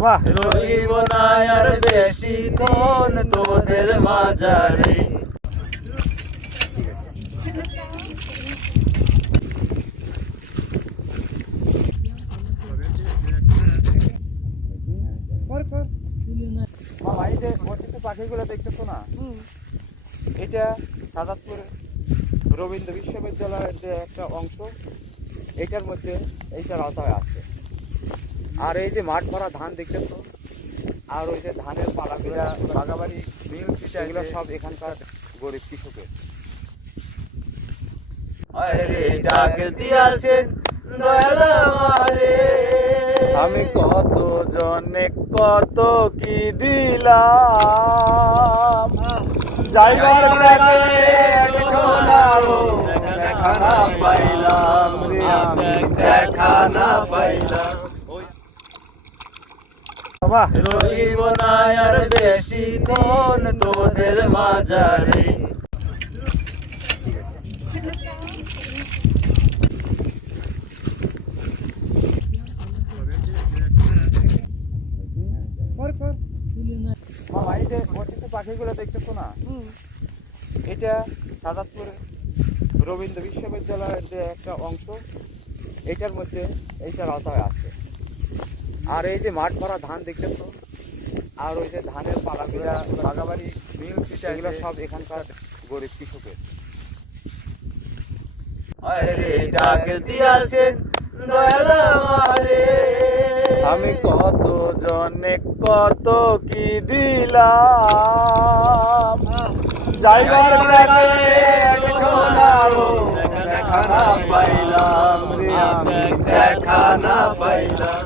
বাবা রইব না আর বেশিক্ষণ তোদের মাঝারে। বাবা এই যে বর্ষিত পাখিগুলো দেখতেছো না, এটা সাজাদপুর রবীন্দ্র বিশ্ববিদ্যালয়ের যে একটা অংশ, এটার মধ্যে এইটার আওতায় আছে। আর এই যে মাঠ ভরা ধান দেখতেছো, আর ওই যে ধানের পালাগুলো বাগাবাড়ি মিল এগুলো সব এখানকার গরিব কৃষকের। আরে ডাক দিয়াছেন দয়াল আমারে, আমি কত জনে কত কি দিলাম, যাইবার পথে এখন আরো দেখা না পাইলাম রে, আমি দেখা না পাইলাম। বাবা রইব না আর বেশিক্ষণ তোদের মাঝারে। বাবা এই যে বর্ষিত পাখিগুলো দেখতেছো না, এটা সাজাদপুর রবীন্দ্র বিশ্ববিদ্যালয়ের যে একটা অংশ, এটার মধ্যে এইটার আওতায় আছে। আর এই যে মাঠ ভরা ধান দেখতেছো, আর ওই যে ধানের পালাগুলো বাগাবাড়ি মিল এগুলো সব এখানকার গরিব কৃষকের। আরে ডাক দিয়াছেন দয়াল আমারে, আমি কত জনে কত কি দিলাম, যাইবার পথে এখন আরো দেখা না পাইলাম রে, আমি দেখা না পাইলাম।